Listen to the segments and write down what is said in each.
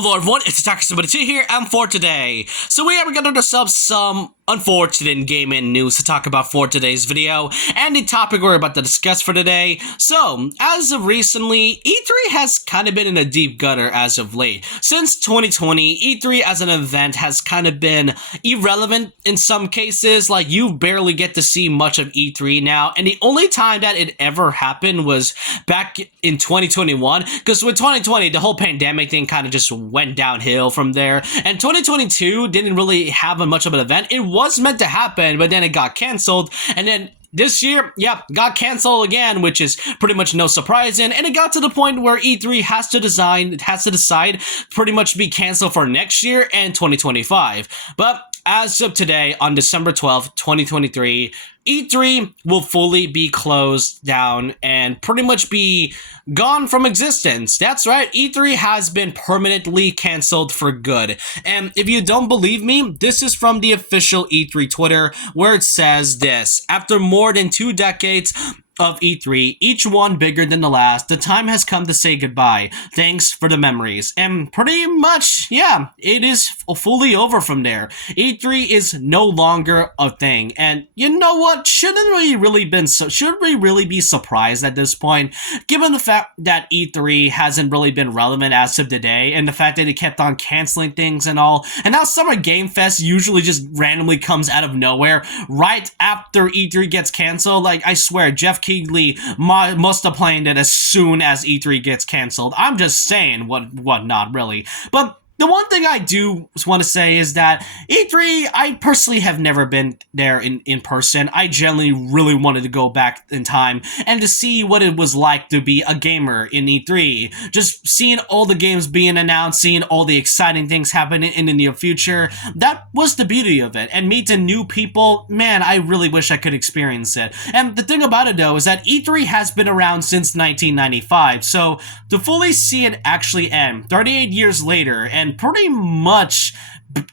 Hello everyone, it's Attacker72 here, and for today, we're gonna discuss some unfortunate gaming news to talk about for today's video, and the topic we're about to discuss for today. So, as of recently, E3 has kind of been in a deep gutter as of late. Since 2020, E3 as an event has kind of been irrelevant in some cases, like you barely get to see much of E3 now, and the only time that it ever happened was back in 2021, because with 2020, the whole pandemic thing kind of just went downhill from there, and 2022 didn't really have much of an event. It was meant to happen, but then it got canceled, and then this year, got canceled again, which is pretty much no surprise, and it got to the point where E3 has to decide pretty much be canceled for next year and 2025. But as of today, on December 12th, 2023, E3 will fully be closed down and pretty much be gone from existence. That's right, E3 has been permanently canceled for good. And if you don't believe me, this is from the official E3 Twitter, where it says this: after more than 2 decades of E3, each one bigger than the last, the time has come to say goodbye. Thanks for the memories. And pretty much, it is fully over from there. E3 is no longer a thing. And you know what? Should we really be surprised at this point, given the fact that E3 hasn't really been relevant as of today, and the fact that it kept on canceling things and all, and now Summer Game Fest usually just randomly comes out of nowhere right after E3 gets canceled. Like, I swear, Jeff Keighley must have planned it as soon as E3 gets canceled. I'm just saying what not really. But the one thing I do want to say is that E3, I personally have never been there in person. I generally really wanted to go back in time and to see what it was like to be a gamer in E3. Just seeing all the games being announced, seeing all the exciting things happening in the near future. That was the beauty of it. And meeting new people, man, I really wish I could experience it. And the thing about it though is that E3 has been around since 1995. So to fully see it actually end 38 years later and pretty much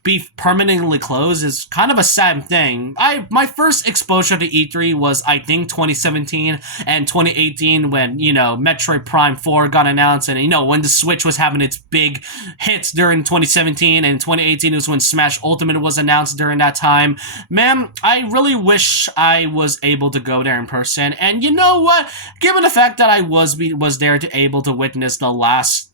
be permanently closed is kind of a sad thing. My first exposure to E3 was, I think, 2017 and 2018 when, Metroid Prime 4 got announced, and, when the Switch was having its big hits during 2017, and 2018 was when Smash Ultimate was announced during that time. Man, I really wish I was able to go there in person, and you know what? Given the fact that I was there to able to witness the last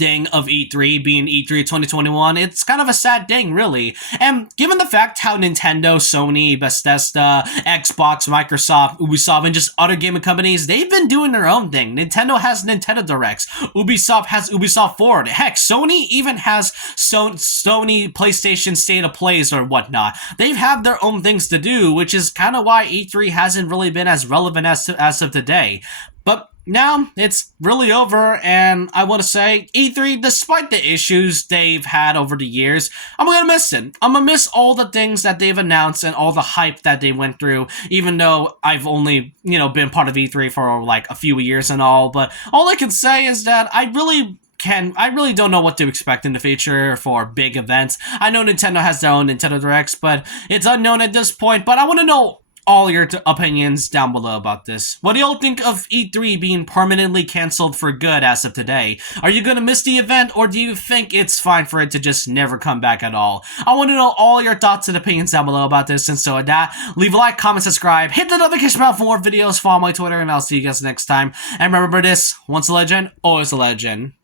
thing of E3 being E3 2021, it's kind of a sad thing, really. And given the fact how Nintendo, Sony, Bethesda, Xbox, Microsoft, Ubisoft, and just other gaming companies, they've been doing their own thing. Nintendo has Nintendo Directs. Ubisoft has Ubisoft Forward. Heck, Sony even has Sony PlayStation State of Plays or whatnot. They've had their own things to do, which is kind of why E3 hasn't really been as relevant as of today. But now, it's really over, and I want to say, E3, despite the issues they've had over the years, I'm gonna miss it. I'm gonna miss all the things that they've announced and all the hype that they went through, even though I've only, been part of E3 for, like, a few years and all, but all I can say is that I really don't know what to expect in the future for big events. I know Nintendo has their own Nintendo Directs, but it's unknown at this point, but I want to know all your opinions down below about this. What do y'all think of E3 being permanently canceled for good as of today? Are you gonna miss the event, or do you think it's fine for it to just never come back at all? I want to know all your thoughts and opinions down below about this, and so with that, leave a like, comment, subscribe, hit the notification bell for more videos, follow my Twitter, and I'll see you guys next time. And remember this, once a legend, always a legend.